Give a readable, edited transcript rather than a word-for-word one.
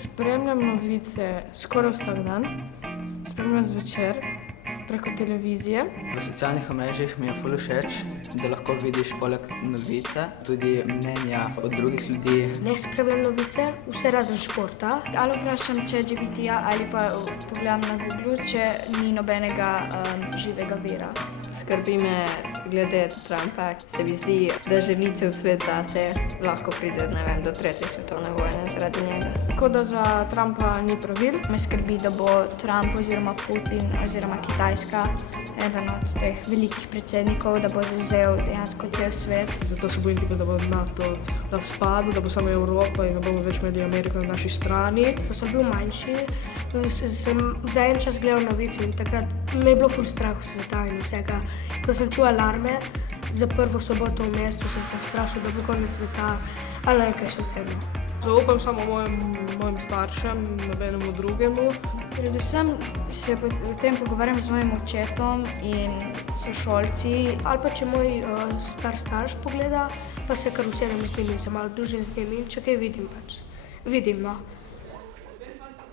Spremljam novice skoraj vsak dan, spremljam zvečer preko televizije. V socialnih omrežjih mi je ful všeč, da lahko vidiš poleg novice tudi mnenja od drugih ljudi. Ne spremljam novice, vse razen športa. Ali vprašam ChatGPT-ja ali pa pogledam na Googlu, če ni nobenega živega vira. Skrbi me glede Trumpa. Se mi zdi, da želi cel svet zase, lahko pride, ne vem, do 3. svetovne vojne zaradi njega. Tako da za Trumpa ni pravil. Me skrbi, da bo Trump oziroma Putin oziroma Kitajska eden od teh velikih predsednikov, da bo zavzel dejansko cel svet. Zato se bojim, da bo NATO razpadel, da bo samo Evropa in ne bomo več imeli Ameriko na naši strani. Ko sem bil manjši, sem za en čas gledal novice in takrat me je bilo ful strah sveta in vsega. Ko sem čul alarme za prvo soboto v mestu, sem se strašil, da bo konec sveta, ali nekaj še vseeno. Zaupam samo mojim staršem, nobenemu drugemu. Predvsem se o tem pogovarjam z mojim očetom in sošolci. Ali pa če moj star starš pogleda, pa se kar usedem z njim in se malo družim z njim in če kaj vidim pač. Vidim, no.